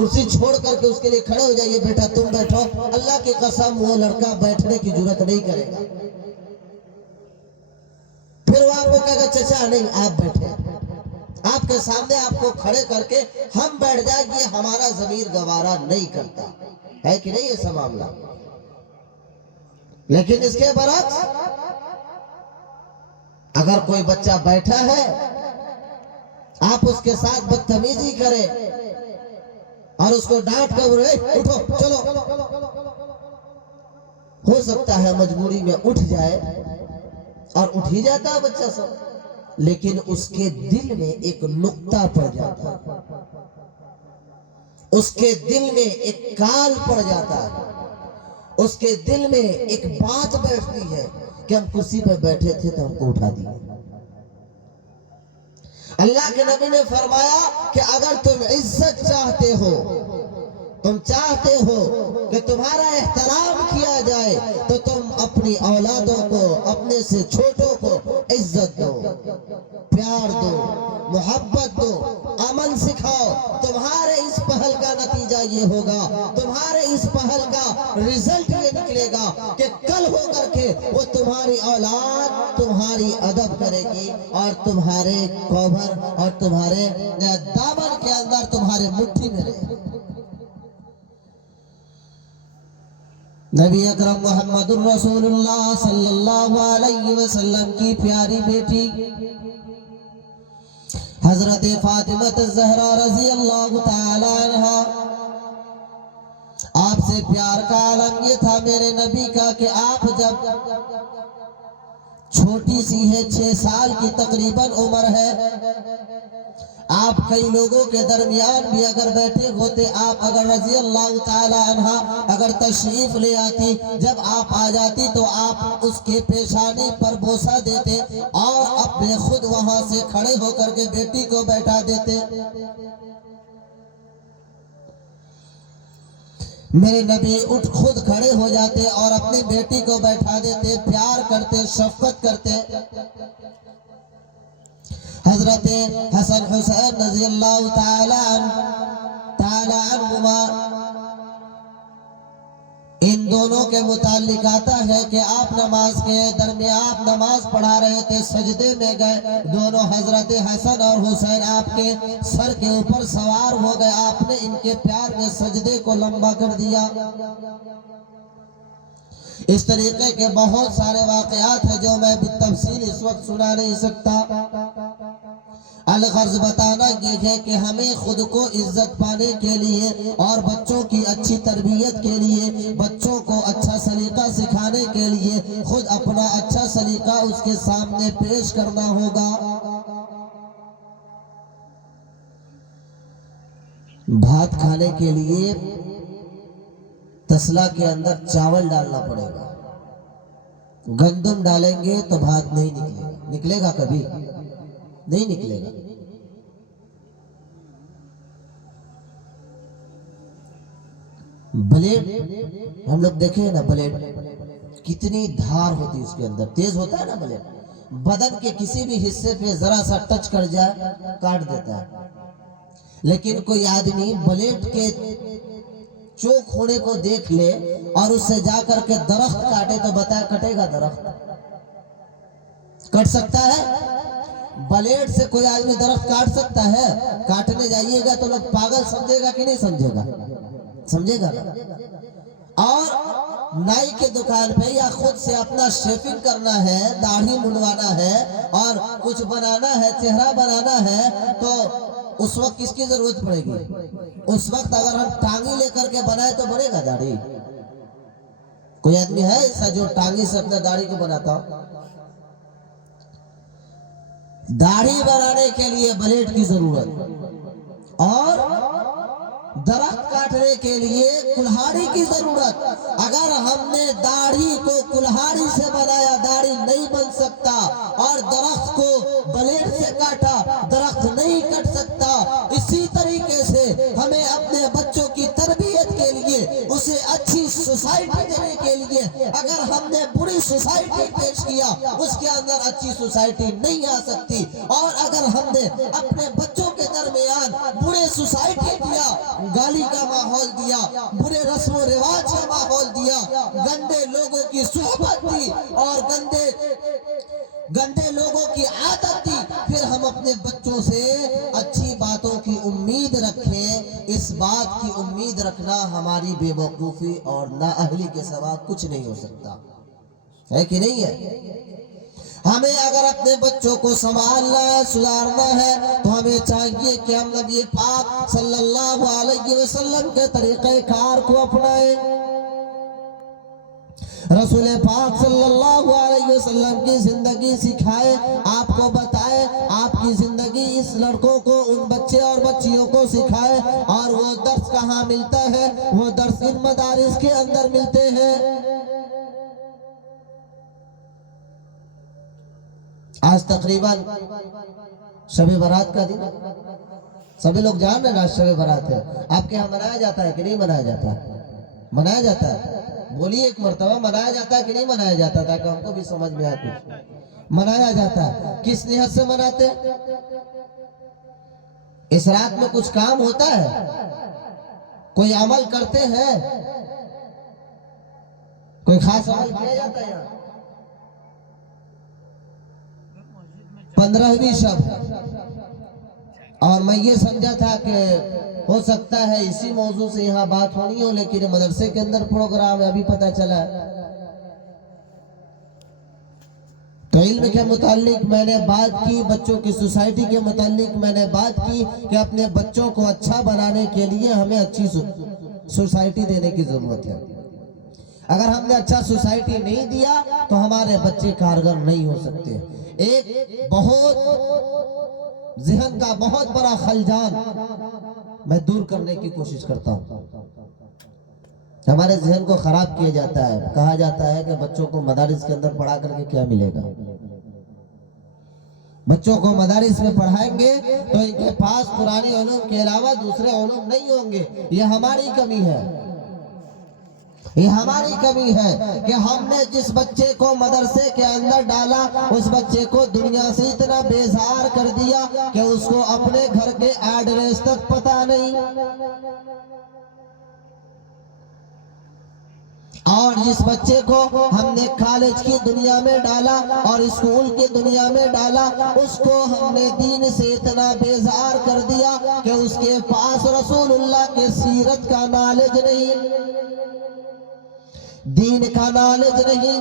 کرسی چھوڑ کر کے اس کے لیے کھڑے ہو جائیے، بیٹا تم بیٹھو، اللہ کی قسم وہ لڑکا بیٹھنے کی جرات نہیں کرے گا۔ پھر وہ آپ کو کہے گا چچا نہیں آپ بیٹھے، آپ کے سامنے آپ کو کھڑے کر کے ہم بیٹھ جائیں، یہ ہمارا ضمیر گوارا نہیں کرتا ہے کہ نہیں ایسا معاملہ۔ لیکن اس کے برعکس اگر کوئی بچہ بیٹھا ہے، آپ اس کے ساتھ بدتمیزی کریں اور اس کو ڈانٹ کر اٹھو چلو، ہو سکتا ہے مجبوری میں اٹھ جائے اور اٹھ ہی جاتا ہے بچہ سب، لیکن اس کے دل میں ایک نقطہ پڑ جاتا ہے، اس کے دل میں ایک کال پڑ جاتا ہے، اس کے دل میں ایک بات بیٹھتی ہے کہ ہم کرسی پہ بیٹھے تھے تو ہم کو اٹھا دیا۔ اللہ کے نبی نے فرمایا کہ اگر تم عزت چاہتے ہو، تم چاہتے ہو کہ تمہارا احترام کیا جائے، تو تم اپنی اولادوں کو، اپنے سے چھوٹوں کو عزت دو، پیار دو، محبت دو، امن سکھاؤ۔ تمہارے اس پہل کا نتیجہ یہ ہوگا، تمہارے اس پہل کا رزلٹ یہ نکلے گا کہ کل ہو کر کے وہ تمہاری اولاد تمہاری ادب کرے گی اور تمہارے کوبر اور تمہارے دامن کے اندر تمہارے مٹھی میں رہے گی۔ نبی اکرم محمد الرسول اللہ صلی اللہ علیہ وسلم کی پیاری بیٹی حضرت فاطمہ الزہرا رضی اللہ تعالی عنہ، آپ سے پیار کا عالم یہ تھا میرے نبی کا کہ آپ جب چھوٹی سی ہے، 6 سال کی تقریباً عمر ہے، آپ کئی لوگوں کے درمیان بھی اگر بیٹھے ہوتے، آپ اگر رضی اللہ تعالی عنہ اگر تشریف لے آتی، جب آپ آ جاتی تو آپ اس کے پیشانی پر بوسہ دیتے اور اپنے خود وہاں سے کھڑے ہو کر کے بیٹی کو بیٹھا دیتے۔ میرے نبی اٹھ خود کھڑے ہو جاتے اور اپنی بیٹی کو بیٹھا دیتے، پیار کرتے، شفقت کرتے۔ حضرت حسن حسین رضی اللہ تعالی عنہما، ان دونوں کے متعلق آتا ہے کہ آپ نماز کے درمیان آپ نماز پڑھا رہے تھے، سجدے میں گئے، دونوں حضرت حسن اور حسین آپ کے سر کے اوپر سوار ہو گئے، آپ نے ان کے پیار میں سجدے کو لمبا کر دیا۔ اس طریقے کے بہت سارے واقعات ہیں جو میں بالتفصیل اس وقت سنا نہیں سکتا۔ الغرض بتانا یہ ہے کہ ہمیں خود کو عزت پانے کے لیے اور بچوں کی اچھی تربیت کے لیے، بچوں کو اچھا سلیقہ سکھانے کے لیے خود اپنا اچھا سلیقہ اس کے سامنے پیش کرنا ہوگا۔ بھات کھانے کے لیے تسلا کے اندر چاول ڈالنا پڑے گا، گندم ڈالیں گے تو بھات نہیں نکلے گا، نکلے گا کبھی نہیں نکلے گا۔ بلیڈ ہم لوگ دیکھیں نا، بلیڈ کتنی دھار ہوتی اس کے اندر، تیز ہوتا ہے نا بلیڈ، بدن کے کسی بھی حصے پہ ذرا سا ٹچ کر جائے کاٹ دیتا ہے۔ لیکن کوئی آدمی بلیڈ کے چوک ہونے کو دیکھ لے اور اس سے جا کر کے درخت کاٹے تو بتائے کٹے گا درخت؟ کٹ سکتا ہے؟ بلیڈ سے کوئی آدمی درخت کاٹ سکتا ہے؟ کاٹنے جائیے گا تو لوگ پاگل سمجھے گا کہ نہیں سمجھے گا؟ سمجھے گا۔ اور نائی کے دکان پہ یا خود سے اپنا شیپنگ کرنا ہے، داڑھی منڈوانا ہے اور کچھ بنانا ہے، چہرہ بنانا ہے، تو اس وقت کس کی ضرورت پڑے گی؟ اس وقت اگر ہم ٹانگی لے کر کے بنائے تو بنے گا داڑھی؟ کوئی آدمی ہے ایسا جو ٹانگی سے اپنے داڑھی کو بناتا ہو؟ داڑھی بنانے کے لیے بلیڈ کی ضرورت اور درخت کاٹنے کے لیے کلہاڑی کی ضرورت۔ اگر ہم نے داڑھی کو کلہاڑی سے بنایا، داڑھی نہیں بن سکتا، اور درخت کو بلیڈ سے کاٹا، درخت نہیں کٹ سکتا۔ اسی طریقے سے ہمیں اپنے بچوں کی تربیت کے لیے، اسے اچھی سوسائٹی دینے کے لیے، اگر ہم نے بری سوسائٹی پیش کیا، اس کے اندر اچھی سوسائٹی نہیں آ سکتی۔ اور اگر ہم نے اپنے بچوں کے درمیان برے سوسائٹی دیا، گالی کا ماحول دیا، برے رسم و رواج کا ماحول دیا، گندے لوگوں کی صحبت دی اور گندے لوگوں کی عادت دی، پھر ہم اپنے بچوں سے اچھی باتوں کی امید رکھیں؟ اس بات کی امید رکھنا ہماری بے وقوفی اور نااہلی کے سوا کچھ نہیں ہو سکتا ہے کہ نہیں ہے؟ ہمیں اگر اپنے بچوں کو سنبھالنا ہے، سدھارنا ہے، تو ہمیں چاہیے کہ ہم نبی پاک صلی اللہ علیہ وسلم کے طریقہ کار کو اپنائیں، رسول پاک صلی اللہ علیہ وسلم کی زندگی سکھائے، آپ کو بتائے، آپ کی زندگی اس لڑکوں کو، ان بچے اور بچیوں کو سکھائے۔ اور وہ درس کہاں ملتا ہے؟ وہ درس ان مدارس کے اندر ملتے ہیں۔ آج تقریباً شب برات کا دن، سبھی لوگ جان رہے ہیں آج شب برات ہے۔ آپ کے ہاں منایا جاتا ہے کہ نہیں منایا جاتا؟ منایا جاتا ہے؟ بولیے ایک مرتبہ، منایا جاتا ہے کہ نہیں منایا جاتا؟ تاکہ ہم کو بھی سمجھ میں آئے۔ منایا جاتا ہے۔ کس نیت سے مناتے؟ اس رات میں کچھ کام ہوتا ہے؟ کوئی عمل کرتے ہیں؟ کوئی خاص عمل کیا جاتا ہے؟ 15ویں شب، اور میں یہ سمجھا تھا کہ ہو سکتا ہے اسی موضوع سے یہاں بات ہونی ہو، لیکن مدرسے کے اندر پروگرام ہے، ابھی پتہ چلا۔ تو علم کے متعلق میں نے بات کی، بچوں کی سوسائٹی کے متعلق میں نے بات کی کہ اپنے بچوں کو اچھا بنانے کے لیے ہمیں اچھی سوسائٹی دینے کی ضرورت ہے۔ اگر ہم نے اچھا سوسائٹی نہیں دیا تو ہمارے بچے کارگر نہیں ہو سکتے۔ ایک بہت ذہن کا بہت بڑا خلجان میں دور کرنے کی کوشش کرتا ہوں۔ ہمارے ذہن کو خراب کیا جاتا ہے، کہا جاتا ہے کہ بچوں کو مدارس کے اندر پڑھا کر کے کیا ملے گا؟ بچوں کو مدارس میں پڑھائیں گے تو ان کے پاس قرآنی علوم کے علاوہ دوسرے علوم نہیں ہوں گے۔ یہ ہماری کمی ہے، یہ ہماری کمی ہے کہ ہم نے جس بچے کو مدرسے کے اندر ڈالا، اس بچے کو دنیا سے اتنا بیزار کر دیا کہ اس کو اپنے گھر کے ایڈریس تک پتہ نہیں۔ اور جس بچے کو ہم نے کالج کی دنیا میں ڈالا اور اسکول کی دنیا میں ڈالا، اس کو ہم نے دین سے اتنا بیزار کر دیا کہ اس کے پاس رسول اللہ کے سیرت کا نالج نہیں، دین کا نالج نہیں۔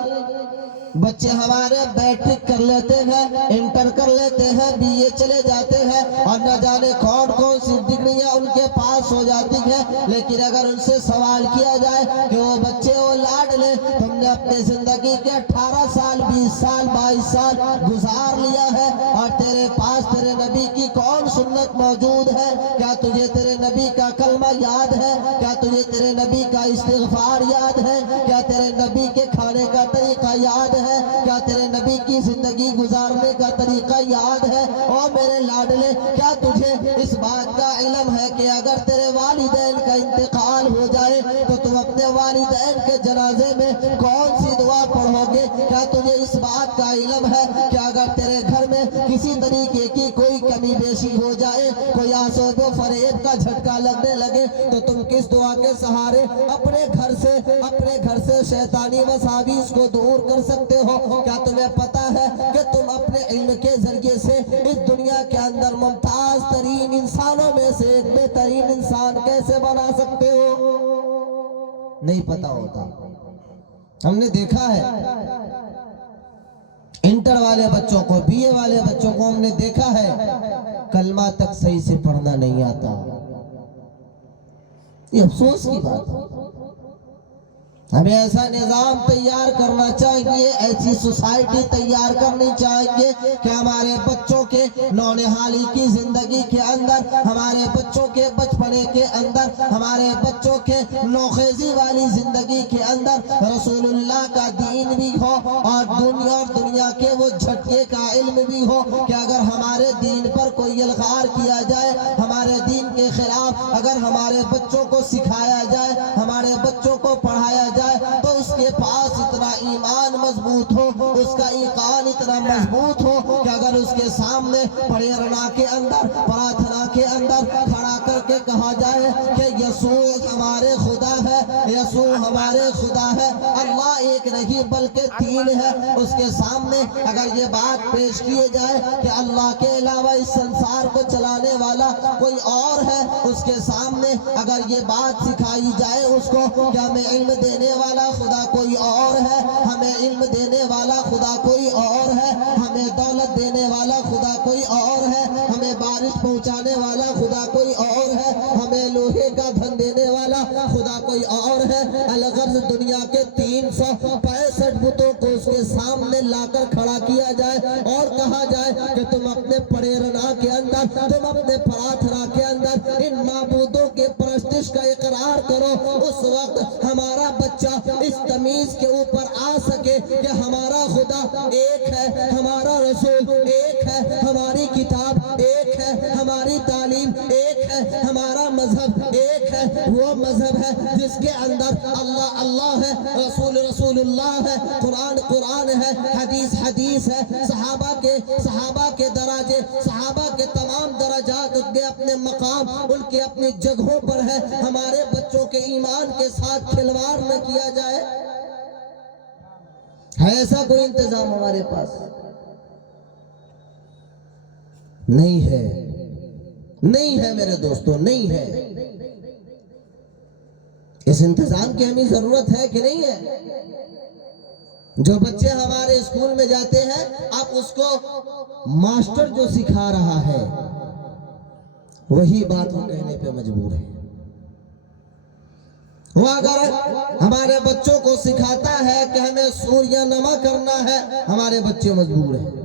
بچے ہمارے میٹرک کر لیتے ہیں، انٹر کر لیتے ہیں، بی اے چلے جاتے ہیں، اور نہ جانے کون کون سی ڈگریاں ان کے پاس ہو جاتی ہیں، لیکن اگر ان سے سوال کیا جائے کہ وہ بچے وہ لاڈلے، تم نے اپنے زندگی کے 18 سال 20 سال 22 سال گزار لیا ہے، اور تیرے پاس تیرے نبی کی کون سنت موجود ہے؟ کیا تجھے تیرے نبی کا کلمہ یاد ہے؟ کیا تجھے تیرے نبی کا استغفار یاد ہے؟ کیا تیرے نبی کے کھانے کا طریقہ یاد ہے؟ کیا تیرے نبی کی زندگی گزارنے کا طریقہ یاد ہے؟ او میرے لاڈلے، کیا تجھے اس بات کا علم ہے کہ اگر تیرے والدین کا انتقال ہو جائے تو تم اپنے والدین کے جنازے میں کون سی دعا پڑھو گے؟ کیا تجھے اس بات کا علم ہے کہ اگر تیرے گھر میں کسی طریقے کی کوئی کمی بیشی ہو جائے، کوئی آسود و فریب کا جھٹکا لگنے لگے، تو تم کس دعا کے سہارے اپنے گھر سے شیطانی وساوس کو دور کر سکتے ہو؟ کیا تمہیں پتا ہے کہ تم اپنے علم کے ذریعے سے اس دنیا کے اندر ممتاز ترین انسانوں میں سے ایک بہترین انسان کیسے بنا سکتے ہو؟ نہیں پتا ہوتا۔ ہم نے دیکھا ہے انٹر والے بچوں کو، بی اے والے بچوں کو ہم نے دیکھا ہے کلمہ تک صحیح سے پڑھنا نہیں آتا۔ یہ افسوس کی بات ہے۔ ہمیں ایسا نظام تیار کرنا چاہیے، ایسی سوسائٹی تیار کرنی چاہیے کہ ہمارے بچوں کے نونہالی کی زندگی کے اندر، ہمارے بچوں کے بچپنے کے اندر، ہمارے بچوں کے نوخیزی والی زندگی کے اندر رسول اللہ کا دین بھی ہو، اور دنیا کے وہ جھٹکے کا علم بھی ہو کہ اگر ہمارے دین پر کوئی الغار کیا جائے، ہمارے دین کے خلاف اگر ہمارے بچوں کو سکھایا جائے، ہمارے بچوں کو پڑھایا جائے، تو اس کے پاس اتنا ایمان مضبوط ہو، اس کا ایقان اتنا مضبوط ہو کہ اگر اس کے سامنے پریرنا کے اندر، پراتھنا کے اندر کھڑا کر کہا جائے کہ یسوع ہمارے خدا ہے، یسوع ہمارے خدا ہے، اللہ ایک نہیں بلکہ تین ہے، اس کے سامنے اگر یہ بات پیش کیے جائے کہ اللہ کے علاوہ اس سنسار کو چلانے والا کوئی اور ہے، اس کے سامنے اگر یہ بات سکھائی جائے اس کو کہ ہمیں علم دینے والا خدا کوئی اور ہے، ہمیں علم دینے والا خدا کوئی اور ہے، ہمیں دولت دینے والا خدا کوئی اور ہے، ہمیں بارش پہنچانے والا خدا کوئی اور ہے، ہمیں لوہے کا دھن دینے والا خدا کوئی اور ہے، الغرض دنیا کے 365 بتوں کو اس کے سامنے لا کر کھڑا کیا جائے اور کہا جائے کہ تم اپنے پریرنا کے اندر، تم اپنے پراتھنا کے اندر ان معبودوں کے پرستش کا اقرار کرو، اس وقت ہمارا بچہ اس تمیز کے اوپر آ سکے کہ ہمارا خدا ایک ہے، ہمارا رسول ایک ہے، ہماری کتاب ایک ہے، ہماری تعلیم ایک ہے، ہمارا مذہب ایک ہے، وہ مذہب ہے جس کے اندر اللہ اللہ ہے، رسول رسول اللہ ہے، قرآن قرآن ہے، حدیث حدیث ہے، صحابہ کے درجے، صحابہ کے تمام درجات ان کے اپنے مقام، ان کے اپنی جگہوں پر ہے، ہمارے بچوں کے ایمان کے ساتھ کھلواڑ نہ کیا جائے۔ ہے ایسا کوئی انتظام ہمارے پاس؟ نہیں ہے، نہیں ہے میرے دوستو، نہیں ہے۔ اس انتظام کی ہمیں ضرورت ہے کہ نہیں ہے؟ جو بچے ہمارے اسکول میں جاتے ہیں، اب اس کو ماسٹر جو سکھا رہا ہے وہی بات وہ کہنے پہ مجبور ہے۔ وہ اگر ہمارے بچوں کو سکھاتا ہے کہ ہمیں سوریہ نما کرنا ہے، ہمارے بچے مجبور ہیں۔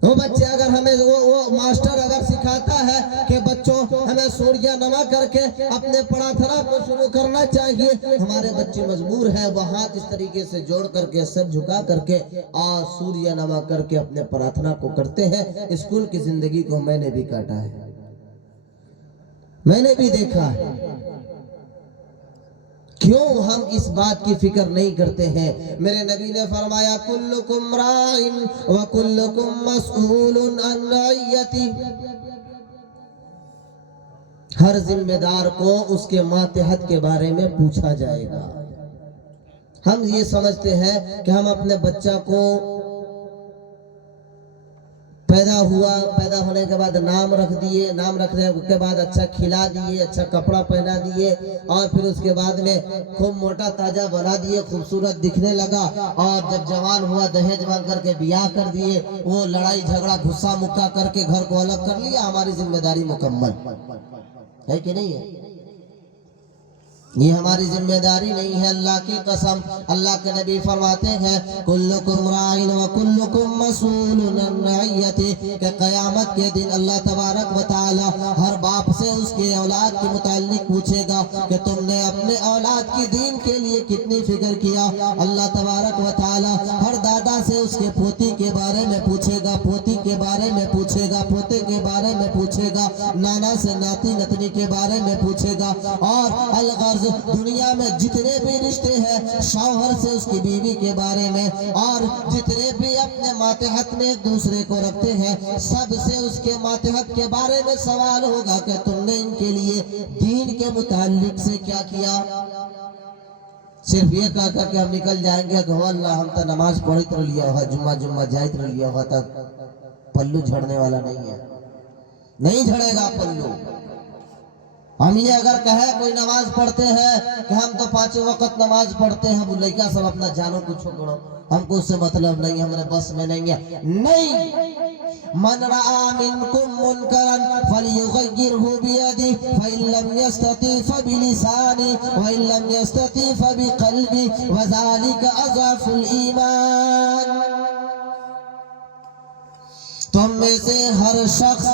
وہ بچے اگر ہمیں وہ ماسٹر اگر سکھاتا ہے کہ بچوں ہمیں سوریہ نما کر کے اپنے پراتھنا کو شروع کرنا چاہیے، ہمارے بچے مجبور ہیں، وہ ہاتھ اس طریقے سے جوڑ کر کے سر جھکا کر کے اور سوریہ نما کر کے اپنے پراتھنا کو کرتے ہیں۔ اسکول کی زندگی کو میں نے بھی کاٹا ہے، میں نے بھی دیکھا ہے۔ کیوں ہم اس بات کی فکر نہیں کرتے ہیں؟ میرے نبی نے فرمایا کلکم راعٍ وکلکم مسئول عن رعیتہ، ہر ذمہ دار کو اس کے ماتحت کے بارے میں پوچھا جائے گا۔ ہم یہ سمجھتے ہیں کہ ہم اپنے بچہ کو پیدا ہونے کے بعد نام رکھ دیے، نام رکھنے کے بعد اچھا کھلا دیے، اچھا کپڑا پہنا دیے، اور پھر اس کے بعد میں خوب موٹا تازہ بنا دیے، خوبصورت دکھنے لگا، اور جب جوان ہوا دہیج مانگ کر کے بیاہ کر دیے، وہ لڑائی جھگڑا غصہ مکہ کر کے گھر کو الگ کر لیا، ہماری ذمہ داری مکمل ہے کہ نہیں ہے؟ یہ ہماری ذمہ داری نہیں ہے، اللہ کی قسم۔ اللہ کے نبی فرماتے ہیں کلکم راعٍ وکلکم مسئول عن رعیتہ، کہ قیامت کے دن اللہ تبارک و تعالی ہر باپ سے اس کے اولاد کے متعلق پوچھے گا کہ تم نے اپنے اولاد کی دین کے لیے کتنی فکر کیا۔ اللہ تبارک و تعالی ہر دادا سے اس کے پوتی کے بارے میں پوچھے گا، پوتی کے بارے میں پوچھے گا، پوتے کے بارے میں پوچھے گا، نانا سے ناتی نتنی کے بارے میں پوچھے گا، اور الغرض دنیا میں جتنے بھی رشتے ہیں، شوہر سے اس کی بیوی کے بارے میں، اور جتنے بھی اپنے ماتحت میں ایک دوسرے کو رکھتے ہیں، سب سے اس کے ماتحت کے بارے میں سوال ہوگا کہ تم نے ان کے لیے دین کے متعلق سے کیا کیا۔ صرف یہ کہا کر کہ ہم نکل جائیں گے کہ اللہ ہم تا نماز پڑھت رہ لیا ہوا، جمعہ جائت رہ لیا ہوا، تک پلو جھڑنے والا نہیں ہے، نہیں جھڑے گا پلو۔ ہم یہ اگر کہے کوئی نماز پڑھتے ہیں کہ ہم تو 5 وقت نماز پڑھتے ہیں، وہ لڑکا سب اپنا جانو کو چھوڑو، ہم کو اس سے مطلب نہیں، ہمارے بس میں نہیں ہے، نہیں۔ من رعا منکم منکرا فلیغیرہ بیدہ فإن لم یستطع فبلسانہ وإن لم یستطع فبقلبہ وذلک اضعف الایمان۔ تم میں سے ہر شخص،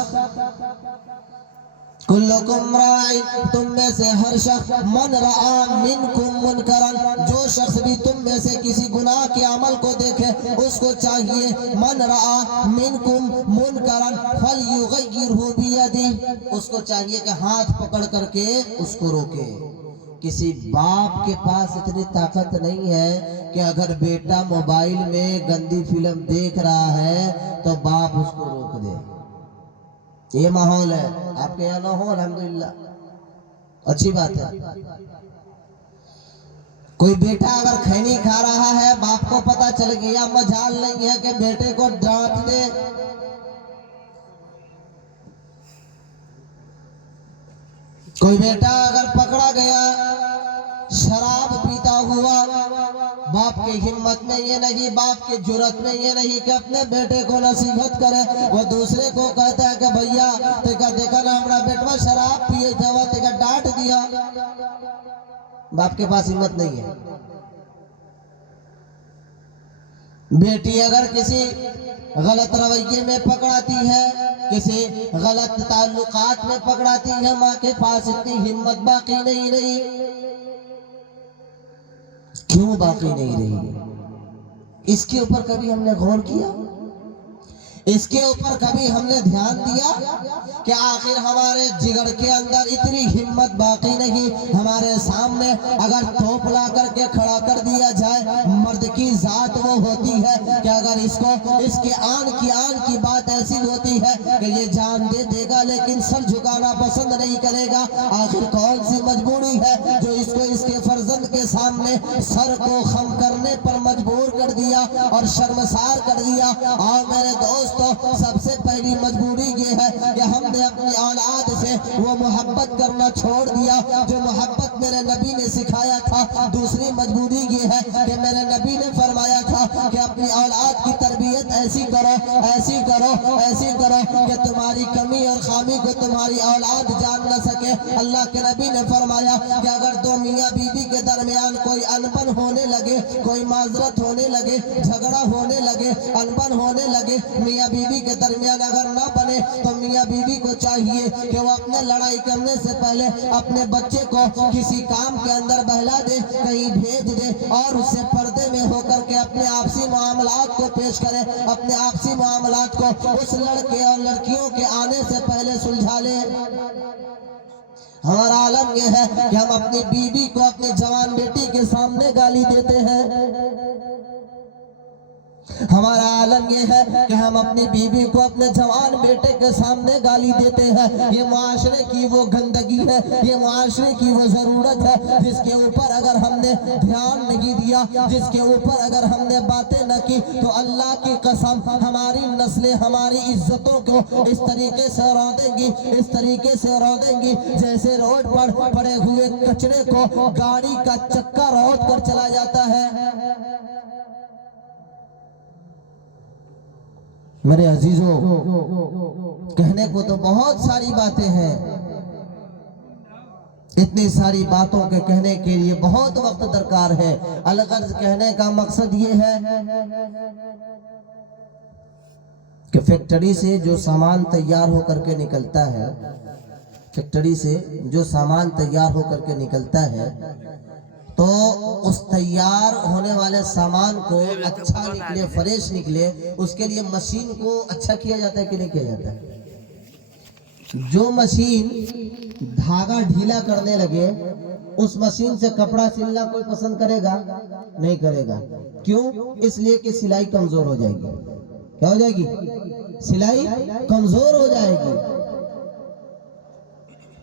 کلکم راعٍ، تم میں سے ہر شخص، من رعا منکم منکرا، جو شخص بھی تم میں سے کسی گناہ کے عمل کو دیکھے، اس کو چاہیے من رعا منکم منکرا فلیغیرہ بیدہ، اس کو چاہیے کہ ہاتھ پکڑ کر کے اس کو روکے۔ کسی باپ کے پاس اتنی طاقت نہیں ہے کہ اگر بیٹا موبائل میں گندی فلم دیکھ رہا ہے تو باپ اس کو روک دے۔ یہ ماحول ہے. آپ کے یہاں نہ ہو الحمدللہ اچھی بات ہے. کوئی بیٹا اگر کھینی کھا رہا ہے، باپ کو پتا چل گیا، مجال نہیں ہے کہ بیٹے کو ڈانٹ دے. کوئی بیٹا اگر پکڑا گیا شراب پیتا ہوا، باپ کی ہمت میں یہ نہیں، باپ کی جرات میں یہ نہیں کہ اپنے بیٹے کو نصیحت کرے. وہ دوسرے کو کہتا ہے کہ بھیا دیکھا نا ہمارا بیٹوا شراب پیے جاوا، ڈانٹ دیا. باپ کے پاس ہمت نہیں ہے. بیٹی اگر کسی غلط رویے میں پکڑاتی ہے، کسی غلط تعلقات میں پکڑاتی ہے، ماں کے پاس اتنی ہمت باقی نہیں رہی. کیوں باقی نہیں رہی؟ اس کے اوپر کبھی ہم نے غور کیا؟ اس کے اوپر کبھی ہم نے دھیان دیا کہ آخر ہمارے جگر کے اندر اتنی ہمت باقی نہیں؟ ہمارے سامنے اگر توپ لا کر کے کھڑا کر دیا جائے، مرد کی ذات وہ ہوتی ہے کہ اگر اس کے آن کی بات ایسی ہوتی ہے کہ یہ جان دے گا لیکن سر جھکانا پسند نہیں کرے گا. آخر کون سی مجبوری ہے جو اس کو اس کے فرزند کے سامنے سر کو خم کرنے پر مجبور کر دیا اور شرمسار کر دیا؟ اور میرے دوستو، سب سے پہلی مجبوری یہ ہے کہ ہم نے اپنی اولاد سے وہ محبت کرنا چھوڑ دیا جو محبت میرے نبی نے سکھایا تھا. دوسری مجبوری یہ ہے کہ میرے نبی نے فرمایا تھا کہ اپنی اولاد کی تربیت ایسی کرو کہ تمہاری کمی اور خامی کو تمہاری اولاد جان نہ سکے. اللہ کے نبی نے فرمایا کہ اگر دو میاں بیوی کے درمیان کوئی انبن ہونے لگے، کوئی معذرت ہونے لگے، جھگڑا ہونے لگے، انبن ہونے لگے، میاں بیوی کے درمیان اگر نہ بنے تو میاں بیوی کو چاہیے کہ وہ اپنے لڑائی کرنے سے پہلے اپنے بچے کو کسی کام کے اندر بہلا دے، کہیں بھیج دے اور اس سے پردے میں ہو کر کے اپنے آپسی معاملات کو پیش کرے، اپنے آپسی معاملات کو اس لڑکے اور لڑکیوں کے آنے سے پہلے سلجھا لے. ہمارا عالم یہ ہے کہ ہم اپنی بیوی کو اپنے جوان بیٹی کے سامنے گالی دیتے ہیں. ہمارا عالم یہ ہے کہ ہم اپنی بیوی کو اپنے جوان بیٹے کے سامنے گالی دیتے ہیں. یہ معاشرے کی وہ گندگی ہے، یہ معاشرے کی وہ ضرورت ہے جس کے اوپر اگر ہم نے دھیان نہیں دیا، جس کے اوپر اگر ہم نے باتیں نہ کی تو اللہ کی قسم ہماری نسلیں ہماری عزتوں کو اس طریقے سے رودیں گی جیسے روڈ پر پڑے ہوئے کچرے کو گاڑی کا چکا رود کر چلا جاتا ہے. میرے عزیزوں، کہنے کو تو بہت ساری باتیں ہیں. اتنی ساری باتوں کے کہنے کے لیے بہت وقت درکار ہے. الغرض کہنے کا مقصد یہ ہے کہ فیکٹری سے جو سامان تیار ہو کر کے نکلتا ہے، تو اس تیار ہونے والے سامان کو اچھا نکلے، فریش نکلے، اس کے لیے مشین کو اچھا کیا جاتا ہے کہ نہیں کیا جاتا ہے؟ جو مشین دھاگا ڈھیلا کرنے لگے، اس مشین سے کپڑا سلنا کوئی پسند کرے گا؟ نہیں کرے گا. کیوں؟ اس لیے کہ سلائی کمزور ہو جائے گی. کیا ہو جائے گی؟ سلائی کمزور ہو جائے گی.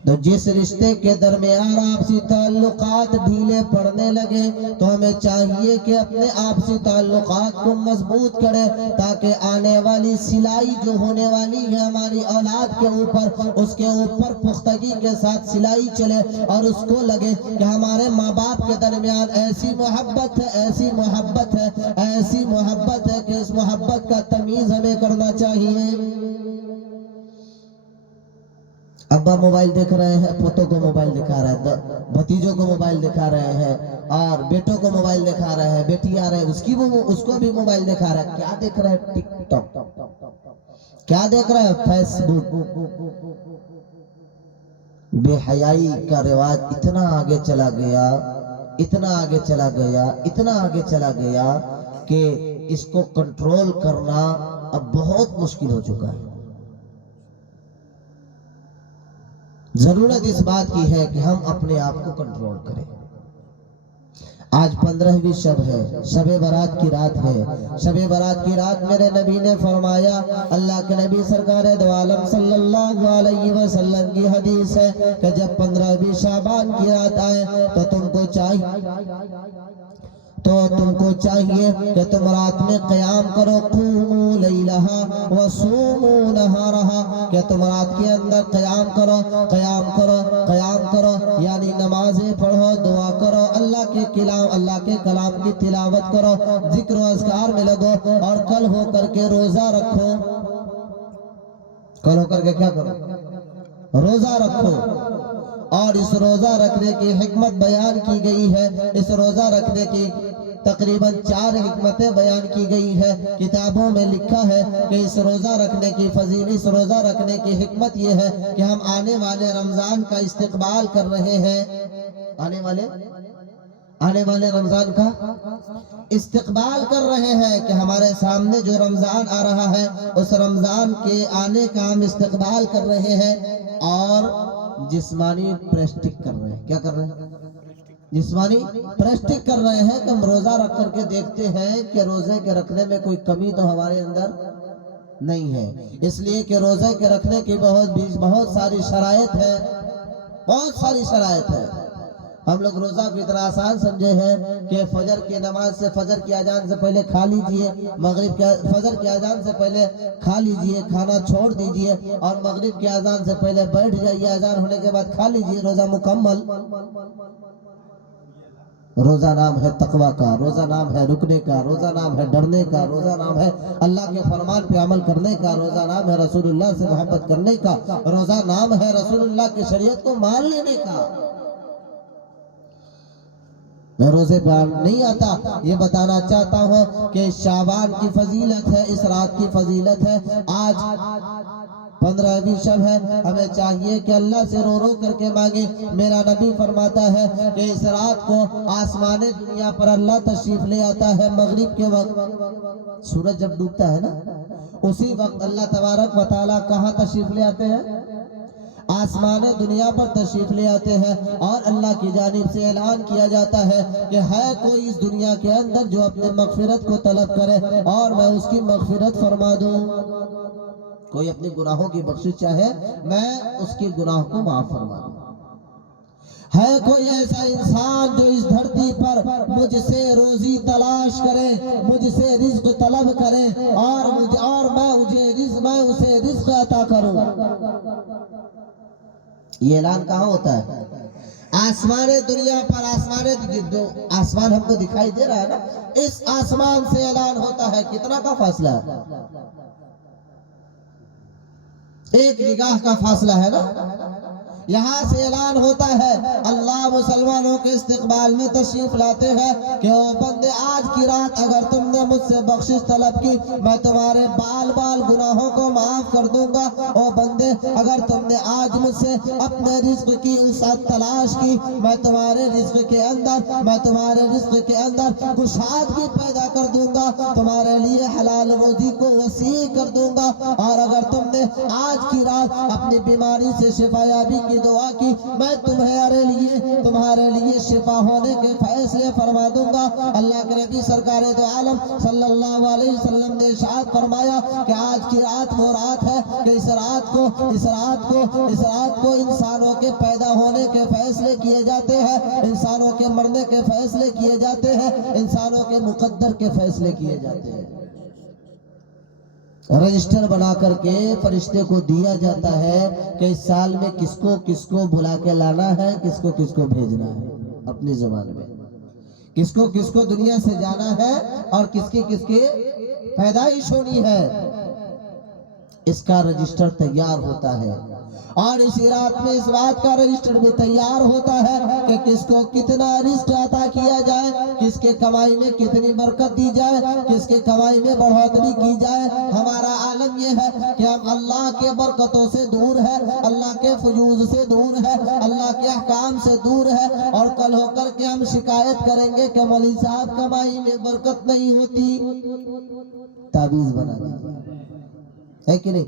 تو جس رشتے کے درمیان آپسی تعلقات ڈھیلے پڑنے لگے تو ہمیں چاہیے کہ اپنے آپسی تعلقات کو مضبوط کریں تاکہ آنے والی سلائی جو ہونے والی ہے ہماری اولاد کے اوپر، اس کے اوپر پختگی کے ساتھ سلائی چلے اور اس کو لگے کہ ہمارے ماں باپ کے درمیان ایسی محبت ہے کہ اس محبت کا تمیز ہمیں کرنا چاہیے. ابا موبائل دیکھ رہے ہیں، پوتوں کو موبائل دکھا رہے ہیں، بھتیجوں کو موبائل دکھا رہے ہیں اور بیٹوں کو موبائل دکھا رہے ہیں، بیٹی آ رہے ہیں اس کو بھی موبائل دکھا رہے ہیں. کیا دیکھ رہے ہیں؟ ٹک ٹاک. کیا دیکھ رہے ہیں؟ فیس بک. بے حیائی کا رواج اتنا آگے چلا گیا کہ اس کو کنٹرول کرنا اب بہت مشکل ہو چکا ہے. ضرورت اس بات کی ہے کہ ہم اپنے آپ کو کنٹرول کریں. آج 15ویں شب ہے، شب برات کی رات ہے۔ شب برات کی رات میرے نبی نے فرمایا، اللہ کے نبی سرکار دو عالم صلی اللہ علیہ وسلم کی حدیث ہے کہ جب 15ویں شعبان کی رات آئے تو تم کو چاہیے کہ تم رات میں قیام کرو، قوموا لیلہا وصوموا نہارہا، کہ تم رات کے اندر قیام کرو، یعنی نمازیں پڑھو، دعا کرو، اللہ کے کلام کی تلاوت کرو، ذکر و اذکار میں لگو، اور کل ہو کر کے روزہ رکھو۔ کل ہو کر کے کیا کرو؟ روزہ رکھو۔ اور اس روزہ رکھنے کی حکمت بیان کی گئی ہے۔ اس روزہ رکھنے کی تقریباً 4 حکمتیں بیان کی گئی ہے۔ کتابوں میں لکھا ہے کہ اس روزہ رکھنے کی فضیلت، اس روزہ رکھنے کی حکمت یہ ہے کہ ہم آنے والے رمضان کا استقبال کر رہے ہیں۔ آنے والے رمضان کا استقبال کر رہے ہیں کہ ہمارے سامنے جو رمضان آ رہا ہے اس رمضان کے آنے کا ہم استقبال کر رہے ہیں، اور جسمانی پریکٹس کر رہے ہیں۔ کیا کر رہے ہیں؟ جسمانی پریکٹس کر رہے ہیں کہ ہم روزہ رکھ کر کے دیکھتے ہیں کہ روزے کے رکھنے میں کوئی کمی تو ہمارے اندر نہیں ہے، اس لیے کہ روزے کے رکھنے کی بہت ساری شرائط ہے، بہت ساری شرائط ہے۔ ہم لوگ روزہ کو اتنا آسان سمجھے ہیں کہ فجر کی نماز سے، فجر کی اذان سے پہلے کھا لیجئے، فجر کی اذان سے پہلے کھا لیجئے، کھانا چھوڑ دیجئے، اور مغرب کی اذان سے پہلے بیٹھ جائیے، اذان ہونے کے بعد کھا لیجئے، روزہ مکمل۔ روزہ نام ہے تقوی کا، روزہ نام ہے رکنے کا، روزہ نام ہے ڈرنے کا، روزہ نام ہے اللہ کے فرمان پہ عمل کرنے کا، روزہ نام ہے رسول اللہ سے محبت کرنے کا، روزہ نام ہے رسول اللہ کی شریعت کو مان لینے کا۔ میں روزے پہ نہیں آتا، یہ بتانا چاہتا ہوں کہ شعبان کی فضیلت ہے، اس رات کی فضیلت ہے۔ آج 15ویں شب ہے، ہمیں چاہیے کہ اللہ سے رو رو کر کے مانگے۔ میرا نبی فرماتا ہے کہ اس رات کو آسمان دنیا پر اللہ تشریف لے آتا ہے مغرب کے وقت، سورج جب ڈوبتا ہے نا، اسی وقت اللہ تبارک و تعالیٰ کہاں تشریف لے آتے ہیں؟ آسمان دنیا پر تشریف لے آتے ہیں، اور اللہ کی جانب سے اعلان کیا جاتا ہے کہ ہے کوئی اس دنیا کے اندر جو اپنے مغفرت کو طلب کرے اور میں اس کی مغفرت فرما دوں۔ کوئی اپنے گناہوں کی بخشش چاہے، میں اس کے گناہ کو معاف فرما دوں۔ ہے کوئی ایسا انسان جو اس دھرتی پر مجھ سے روزی تلاش کرے، مجھ سے رزق طلب کرے، اور میں اسے رزق عطا کروں۔ یہ اعلان کہاں ہوتا ہے؟ آسمان دنیا پر، جو آسمان ہم کو دکھائی دے رہا ہے نا، اس آسمان سے اعلان ہوتا ہے۔ کتنا کا فاصلہ ہے؟ ایک نگاہ کا فاصلہ ہے نا۔ یہاں سے اعلان ہوتا ہے، اللہ مسلمانوں کے استقبال میں تشریف لاتے ہیں کہ او بندے، آج کی رات اگر تم نے مجھ سے بخشش طلب کی، میں تمہارے بال گناہوں کو معاف کر دوں گا۔ او بندے، اگر تم نے آج مجھ سے اپنے رزق کی وسعت تلاش کی، میں تمہارے رزق کے اندر کشادگی پیدا کر دوں گا، تمہارے لیے حلال روزی کو وسیع کر دوں گا۔ اور اگر تم نے آج کی رات اپنی بیماری سے شفا یابی کی دعا کی، میں تمہارے لیے شفا ہونے کے فیصلے فرما دوں گا۔ اللہ کے نبی سرکار دو عالم صلی اللہ علیہ وسلم نے ارشاد فرمایا کہ آج کی رات وہ رات ہے کہ اس رات کو انسانوں کے پیدا ہونے کے فیصلے کیے جاتے ہیں، انسانوں کے مرنے کے فیصلے کیے جاتے ہیں، انسانوں کے مقدر کے فیصلے کیے جاتے ہیں۔ رجسٹر بنا کر کے فرشتے کو دیا جاتا ہے کہ اس سال میں کس کو بلا کے لانا ہے، کس کو بھیجنا ہے، اپنی زبان میں کس کو دنیا سے جانا ہے، اور کس کی پیدائش ہونی ہے، اس کا رجسٹر تیار ہوتا ہے۔ اور اسی رات میں اس بات کا رجسٹر بھی تیار ہوتا ہے کہ کس کو کتنا رزق عطا کیا جائے، کس کے کمائی میں کتنی برکت دی جائے، کس کے کمائی میں بڑھوتری کی جائے۔ ہمارا عالم یہ ہے کہ ہم اللہ کے برکتوں سے دور ہے، اللہ کے فیوض سے دور ہے، اللہ کے احکام سے دور ہے، اور کل ہو کر کے ہم شکایت کریں گے کہ مولوی صاحب کمائی میں برکت نہیں ہوتی۔ تعویذ بنا دیجیے، ہے کہ نہیں؟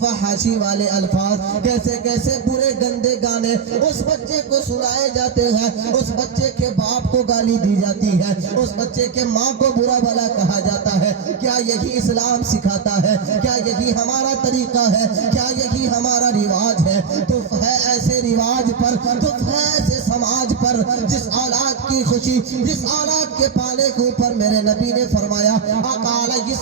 فحاشی والے الفاظ، کیسے کیسے برے گندے گانے اس بچے کو سنائے جاتے ہیں، اس بچے کے باپ کو گالی دی جاتی ہے، اس بچے کے ماں کو برا بھلا کہا جاتا ہے۔ کیا یہی اسلام سکھاتا ہے؟ کیا یہی ہمارا طریقہ ہے؟ کیا یہی ہمارا رواج ہے؟ تو ہے ایسے رواج پر، تو ہے ایسے سماج پر جس اولاد کی خوشی، جس اولاد کے پالے کے اوپر میرے نبی نے فرمایا، آقا علیہ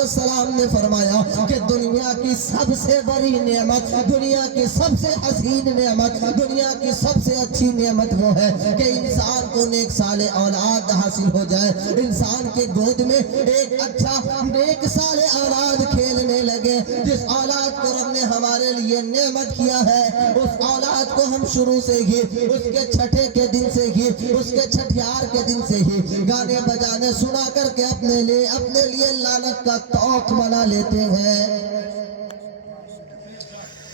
السلام نے فرمایا کہ دنیا کی سب سے بڑی نعمت، دنیا کی سب سے حسین نعمت، دنیا کی سب سے اچھی نعمت وہ ہے کہ انسان کو نیک صالح اولاد حاصل ہو جائے، انسان کے گود میں ایک اچھا نیک صالح اولاد کھیلنے لگے۔ جس اولاد کو رب نے ہمارے لیے نعمت کیا ہے، اس اولاد کو ہم شروع سے ہی، اس کے چھٹے کے دن سے ہی، اس کے چھٹیار کے دن سے ہی گانے بجانے سنا کر کے اپنے لیے لعنت کا توق بنا لیتے ہیں۔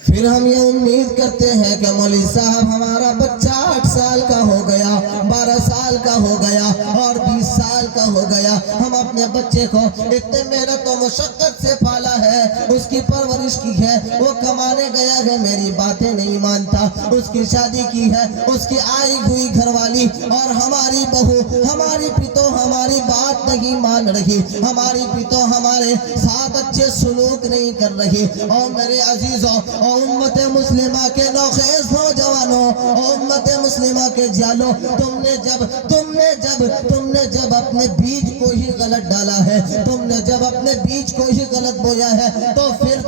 پھر ہم یہ امید کرتے ہیں کہ مولوی صاحب ہمارا بچہ 8 سال کا ہو گیا، 12 سال کا ہو گیا اور 20 سال کا ہو گیا، ہم اپنے بچے کو اتنے محنت و مشقت سے پالا ہے، اس کی پرورش کی ہے، وہ کمانے گیا ہے، میری باتیں نہیں مانتا، اس کی شادی کی ہے، اس کی آئی ہوئی گھر والی اور ہماری بہو، ہماری پتو ہماری بات نہیں مان رہی، ہماری پتو ہمارے ساتھ اچھے سلوک نہیں کر رہی۔ اور میرے عزیزوں، امت مسلمہ کے نوخیز نوجوانوں، امت مسلمہ کے جالوں، تم نے جب اپنے بیج کو ہی غلط ڈالا ہے، تم نے جب اپنے بیج کو ہی غلط بویا ہے، تو پھر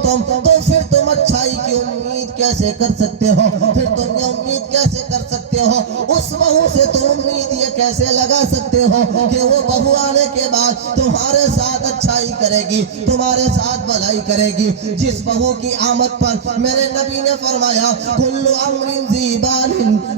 تم اچھائی کی امید کیسے کر سکتے ہو؟ پھر تم یہ امید کیسے کر سکتے ہو؟ اس بہو سے تم امید یہ کیسے لگا سکتے ہو کہ وہ بہو آنے کے بعد تمہارے ساتھ اچھائی کرے گی، تمہارے ساتھ بھلائی کرے گی؟ جس بہو کی آمد پر میرے نبی نے فرمایا، کل امر ذی بال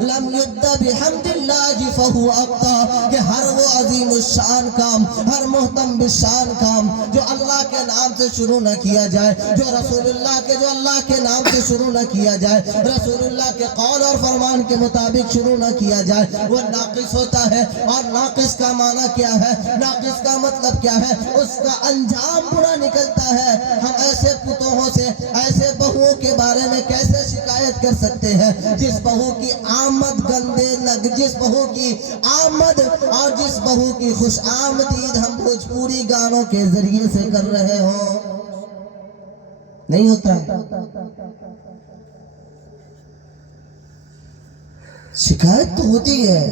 لم یبدأ بحمد اللہ فہو اقطع، کہ ہر وہ عظیم الشان کام، ہر محتم بالشان کام جو اللہ کے نام سے شروع نہ کیا جائے، جو اللہ کے نام سے شروع نہ کیا جائے، رسول اللہ کے قول اور فرمان کے مطابق شروع نہ کیا جائے، وہ ناقص ہوتا ہے۔ اور ناقص کا معنی کیا ہے؟ ناقص کا مطلب کیا ہے؟ اس کا انجام برا نکلتا ہے۔ ہم ایسے پتوہوں سے، ایسے بہووں کے بارے میں کیسے شکایت کر سکتے ہیں جس بہو کی آمد جس بہو کی آمد اور جس بہو کی خوش آمدید ہم بھوجپوری گانوں کے ذریعے سے کر رہے ہوں؟ نہیں ہوتا ہے۔ شکایت تو ہوتی ہے۔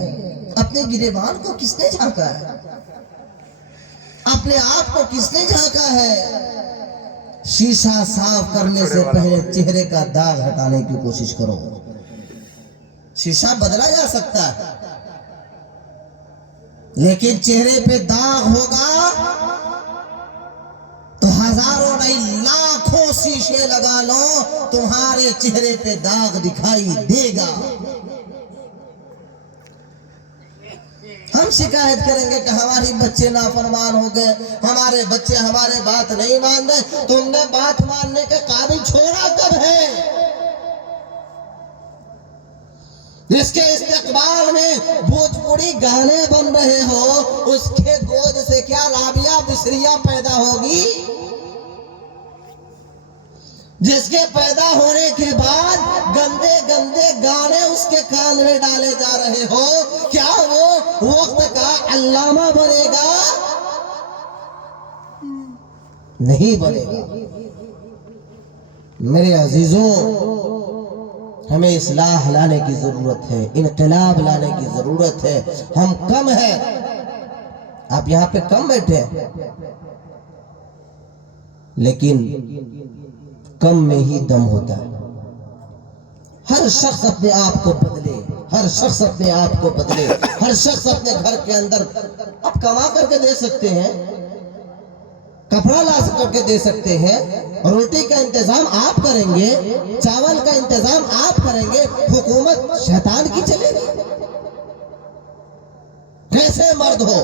اپنے گریبان کو کس نے جھانکا ہے؟ اپنے آپ کو کس نے جھانکا ہے؟ شیشہ صاف کرنے سے پہلے چہرے کا داغ ہٹانے کی کوشش کرو۔ شیشہ بدلا جا سکتا ہے، لیکن چہرے پہ داغ ہوگا تو ہزاروں نہیں لاکھوں شیشے لگا لو، تمہارے چہرے پہ داغ دکھائی دے گا۔ ہم شکایت کریں گے کہ ہماری بچے نافرمان ہو گئے، ہمارے بچے ہمارے بات نہیں مان رہے۔ تم نے بات ماننے کے قابل چھوڑا کب ہے؟ جس کے استقبال میں بھوجپوری گانے بن رہے ہو، اس کے گود سے کیا رابعہ بسریہ پیدا ہوگی؟ جس کے پیدا ہونے کے بعد گندے گندے گانے اس کے کان میں ڈالے جا رہے ہو، کیا وہ وقت کا علامہ بنے گا؟ نہیں بنے گا۔ میرے عزیزوں، ہمیں اصلاح لانے کی ضرورت ہے، انقلاب لانے کی ضرورت ہے۔ ہم کم ہیں، آپ یہاں پہ کم بیٹھے ہیں، لیکن کم میں ہی دم ہوتا ہے۔ ہر شخص اپنے آپ کو بدلے، ہر شخص اپنے آپ کو بدلے، ہر شخص اپنے گھر کے اندر آپ کما کر کے دے سکتے ہیں، کپڑا لا کر کے دے سکتے ہیں، روٹی کا انتظام آپ کریں گے، چاول کا انتظام آپ کریں گے، حکومت شیطان کی چلے گی؟ کیسے مرد ہو،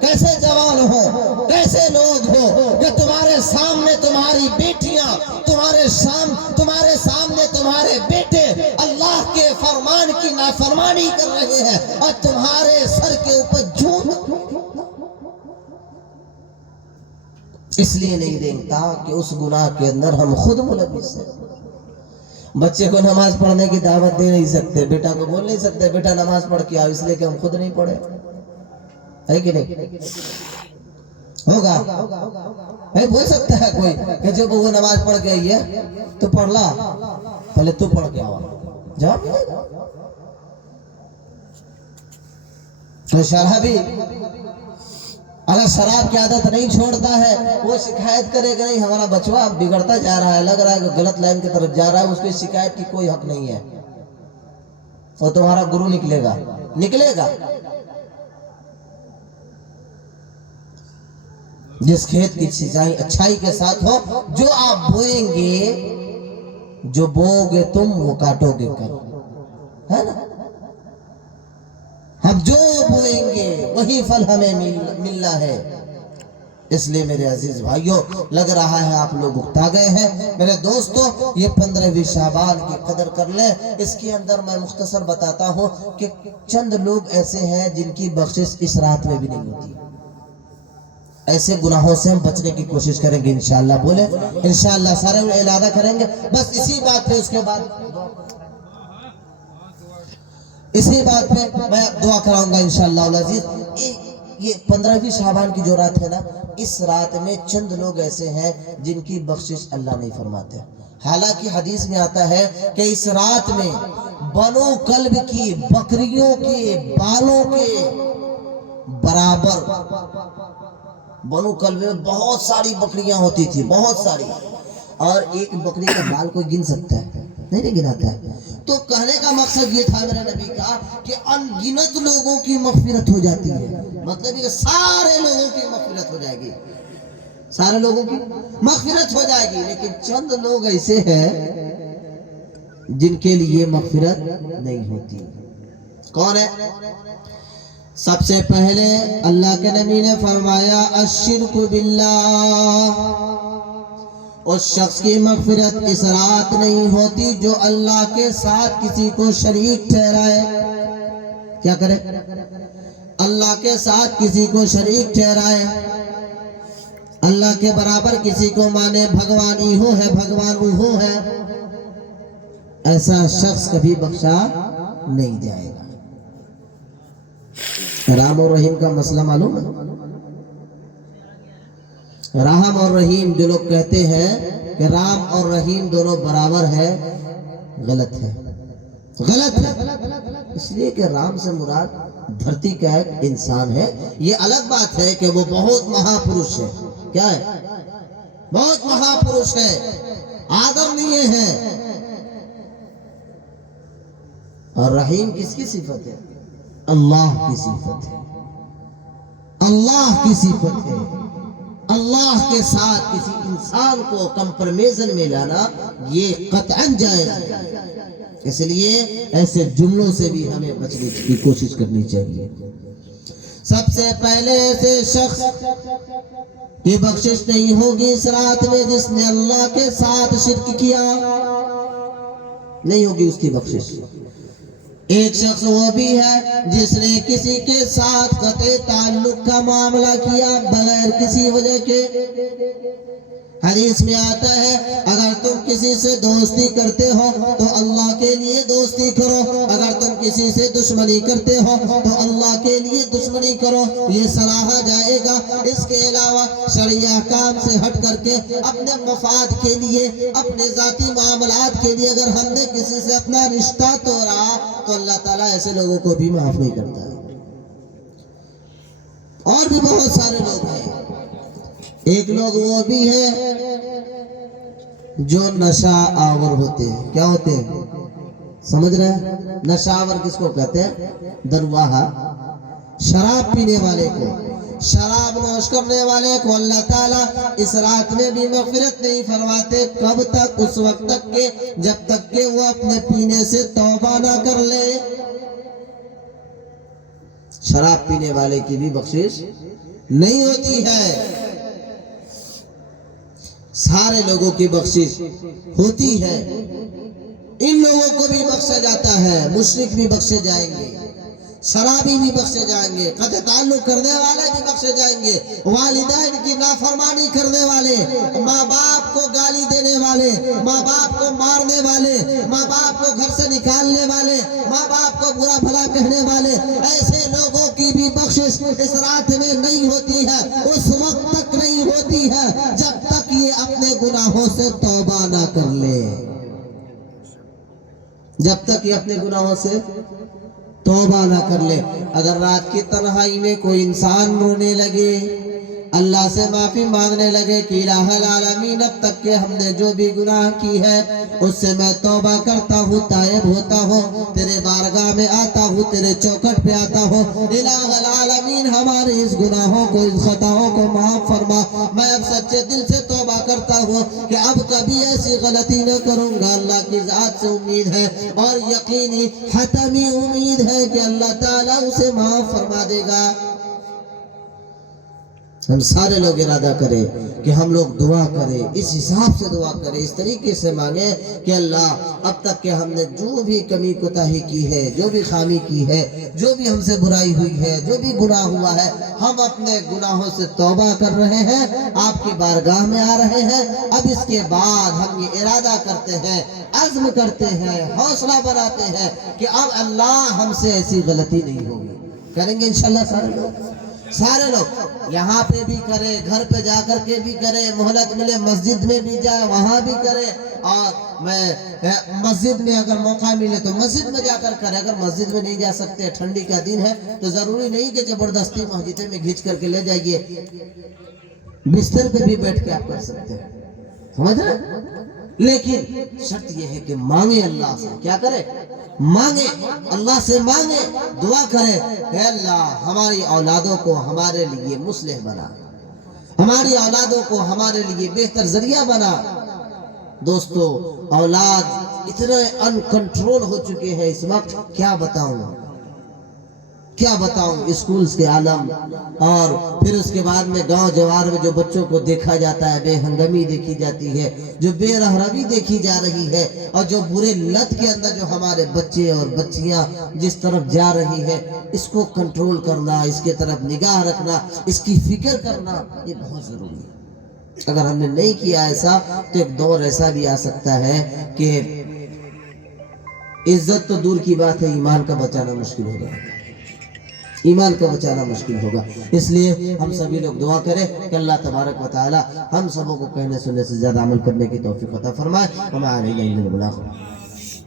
کیسے جوان ہو، کیسے لوگ ہو کہ تمہارے سامنے تمہاری بیٹیاں، تمہارے سامنے تمہارے بیٹے اللہ کے فرمان کی نافرمانی کر رہے ہیں اور تمہارے سر کے اوپر جھوٹ۔ اس لیے نہیں دیکھتا کہ اس گناہ کے اندر ہم خود ملوث ہیں. بچے کو نماز پڑھنے کی دعوت دے نہیں سکتے، بیٹا کو بول نہیں سکتے بیٹا نماز پڑھ کے آؤ، اس لیے کہ ہم خود نہیں پڑھے. ہے کہ نہیں؟ ہوگا نہیں بول سکتا ہے کوئی کہ جب وہ نماز پڑھ کے آئی ہے تو پڑھ لا، پہلے تو پڑھ کے آؤ. جواب ملے گا. تو شرابی اگر شراب کی عادت نہیں چھوڑتا ہے، وہ شکایت کرے گا نہیں ہمارا بچوا بگڑتا جا رہا ہے، لگ رہا ہے کہ غلط لائن کی طرف جا رہا ہے، اس کی شکایت کی کوئی حق نہیں ہے. اور تمہارا گرو نکلے گا. جس کھیت کی سینچائی اچھائی کے ساتھ ہو، جو آپ بوئیں گے، جو بو گے تم وہ کاٹو گے کل، ہے نا؟ ہم جو بوئیں گے وہی پھل ہمیں ملنا ہے. اس لیے میرے عزیز بھائیوں، لگ رہا ہے آپ لوگ اکتا گئے ہیں. میرے دوستو، یہ 15ویں شعبان کی قدر کر لیں. اس کے اندر میں مختصر بتاتا ہوں کہ چند لوگ ایسے ہیں جن کی بخشش اس رات میں بھی نہیں ہوتی. ایسے گناہوں سے ہم بچنے کی کوشش کریں گے انشاءاللہ. بولے انشاءاللہ سارے ارادہ کریں گے. بس اسی بات پہ اس کے بعد میں دعا کراؤں گا انشاءاللہ العزیز. یہ 15ویں شعبان کی جو رات ہے نا، اس رات میں چند لوگ ایسے ہیں جن کی بخشش اللہ نہیں فرماتے. حالانکہ حدیث میں آتا ہے کہ اس رات میں بنو کلب کی بکریوں کے بالوں کے برابر، بنو کلب میں بہت ساری بکریاں ہوتی تھی، بہت ساری، اور ایک بکری کا بال کوئی گن سکتا ہے؟ نہیں گناتا ہے. تو کہنے کا مقصد یہ تھا میرے نبی کا کہ ان گنت لوگوں کی مغفرت ہو جاتی ہے. مطلب یہ سارے لوگوں کی مغفرت ہو جائے گی، سارے لوگوں کی مغفرت ہو جائے گی. لیکن چند لوگ ایسے ہیں جن کے لیے مغفرت نہیں ہوتی. کون ہے؟ سب سے پہلے اللہ کے نبی نے فرمایا الشرک باللہ. اس شخص کی مغفرت اس رات نہیں ہوتی جو اللہ کے ساتھ کسی کو شریک ٹھہرائے. کیا کرے؟ اللہ کے ساتھ کسی کو شریک ٹھہرائے، اللہ کے برابر کسی کو مانے، بھگوان ایہو ہے بھگوان اوہو ہے. ایسا شخص کبھی بخشا نہیں جائے گا. رام اور رحیم کا مسئلہ معلوم ہے؟ رحم اور رحیم جو لوگ کہتے ہیں کہ رام اور رحیم دونوں برابر ہے، غلط ہے. اس لیے کہ رام سے مراد دھرتی کا ایک انسان ہے. یہ الگ بات ہے کہ وہ بہت مہاپروش ہے. کیا ہے؟ بہت مہاپروش ہے، آدرنیہ ہے. اور رحیم کس کی صفت ہے؟ اللہ کی صفت ہے. اللہ کی صفت ہے. اللہ کے ساتھ کسی انسان کو کمپرمیزن میں لانا یہ قطعاً جائز ہے. اس لیے ایسے جملوں سے بھی ہمیں بچنے کی کوشش کرنی چاہیے. سب سے پہلے ایسے شخص کی بخشش نہیں ہوگی اس رات میں جس نے اللہ کے ساتھ شرک کیا، نہیں ہوگی اس کی بخشش. ایک شخص وہ بھی ہے جس نے کسی کے ساتھ قطع تعلق کا معاملہ کیا بغیر کسی وجہ کے. حدیث میں آتا ہے اگر تم کسی سے دوستی کرتے ہو تو اللہ کے لیے دوستی کرو، اگر تم کسی سے دشمنی کرتے ہو تو اللہ کے لیے دشمنی کرو. یہ سراہا جائے گا. اس کے علاوہ شرعی احکام سے ہٹ کر کے اپنے مفاد کے لیے، اپنے ذاتی معاملات کے لیے اگر ہم نے کسی سے اپنا رشتہ توڑا تو اللہ تعالیٰ ایسے لوگوں کو بھی معاف نہیں کرتا ہے. اور بھی بہت سارے لوگ ہیں. ایک لوگ وہ بھی ہے جو نشہ آور ہوتے ہیں. کیا ہوتے ہیں؟ سمجھ رہے ہیں؟ نشہ آور کس کو کہتے ہیں؟ درواہا، شراب پینے والے کو، شراب نوش کرنے والے کو اللہ تعالیٰ اس رات میں بھی مغفرت نہیں فرماتے. کب تک؟ اس وقت تک کہ جب تک کہ وہ اپنے پینے سے توبہ نہ کر لے. شراب پینے والے کی بھی بخشش نہیں ہوتی ہے. سارے لوگوں کی بخشش ہوتی ہے. ان لوگوں کو بھی بخشا جاتا ہے. مشرک بھی بخشے جائیں گے، شرابی بھی بخشے جائیں گے، قطع تعلق کرنے والے بھی بخشے جائیں گے، والدین کی نافرمانی کرنے والے، ماں باپ کو گالی دینے والے، ماں باپ کو مارنے والے، ماں باپ کو گھر سے نکالنے والے، ماں باپ کو برا بھلا کہنے والے، ایسے لوگوں کی بھی بخشش اس رات میں نہیں ہوتی ہے، اس وقت تک نہیں ہوتی ہے جب تک یہ اپنے گناہوں سے توبہ نہ کر لے، جب تک یہ اپنے گناہوں سے توبہ نہ کر لے۔ اگر رات کی تنہائی میں کوئی انسان رونے لگے، اللہ سے معافی مانگنے لگے کہ الہ العالمین اب تک کہ ہم نے جو بھی گناہ کی ہے اس سے میں توبہ کرتا ہوں، تائب ہوتا ہوں، تیرے بارگاہ میں آتا ہوں، تیرے چوکٹ پہ آتا ہوں، الہ العالمین ہمارے اس گناہوں کو، اس خطاؤں کو معاف فرما، میں اب سچے دل سے توبہ کرتا ہوں کہ اب کبھی ایسی غلطی نہ کروں گا۔ اللہ کی ذات سے امید ہے اور یقینی حتمی امید ہے کہ اللہ تعالیٰ اسے معاف فرما دے گا۔ ہم سارے لوگ ارادہ کریں کہ ہم لوگ دعا کریں، اس حساب سے دعا کریں، اس طریقے سے مانگیں کہ اللہ اب تک کہ ہم نے جو بھی کمی کوتاہی کی ہے، جو بھی خامی کی ہے، جو بھی ہم سے برائی ہوئی ہے، جو بھی گناہ ہوا ہے، ہم اپنے گناہوں سے توبہ کر رہے ہیں، آپ کی بارگاہ میں آ رہے ہیں۔ اب اس کے بعد ہم یہ ارادہ کرتے ہیں، عزم کرتے ہیں، حوصلہ بناتے ہیں کہ اب اللہ ہم سے ایسی غلطی نہیں ہوگی۔ کریں گے انشاءاللہ سارے لوگ یہاں پہ بھی کریں، گھر پہ جا کر کے بھی کریں، مہلت ملے مسجد میں بھی جائیں وہاں بھی کریں، اور میں مسجد میں اگر موقع ملے تو مسجد میں جا کر کریں۔ اگر مسجد میں نہیں جا سکتے، ٹھنڈی کا دن ہے تو ضروری نہیں کہ زبردستی مسجد میں گھینچ کر کے لے جائیے، بستر پہ بھی بیٹھ کے آپ کر سکتے ہیں، سمجھ رہے؟ لیکن شرط یہ ہے کہ مانگے اللہ سے، کیا کرے؟ مانگے اللہ سے، مانگے، دعا کرے کہ اللہ ہماری اولادوں کو ہمارے لیے مصلح بنا، ہماری اولادوں کو ہمارے لیے بہتر ذریعہ بنا۔ دوستو، اولاد اتنے ان کنٹرول ہو چکے ہیں اس وقت، کیا بتاؤں اسکولز کے عالم، اور پھر اس کے بعد میں گاؤں جوار میں جو بچوں کو دیکھا جاتا ہے، بے ہنگمی دیکھی جاتی ہے، جو بے رحمی دیکھی جا رہی ہے، اور جو برے لت کے اندر جو ہمارے بچے اور بچیاں جس طرف جا رہی ہے، اس کو کنٹرول کرنا، اس کے طرف نگاہ رکھنا، اس کی فکر کرنا، یہ بہت ضروری ہے۔ اگر ہم نے نہیں کیا ایسا تو ایک دور ایسا بھی آ سکتا ہے کہ عزت تو دور کی بات ہے، ایمان کا بچانا مشکل ہو جائے گا، ایمان کو بچانا مشکل ہوگا۔ اس لیے ہم سبھی لوگ دعا کریں کہ اللہ تبارک و تعالی ہم سبوں کو کہنے سننے سے زیادہ عمل کرنے کی توفیق عطا فرمائے۔ وما علینا الا البلاغ۔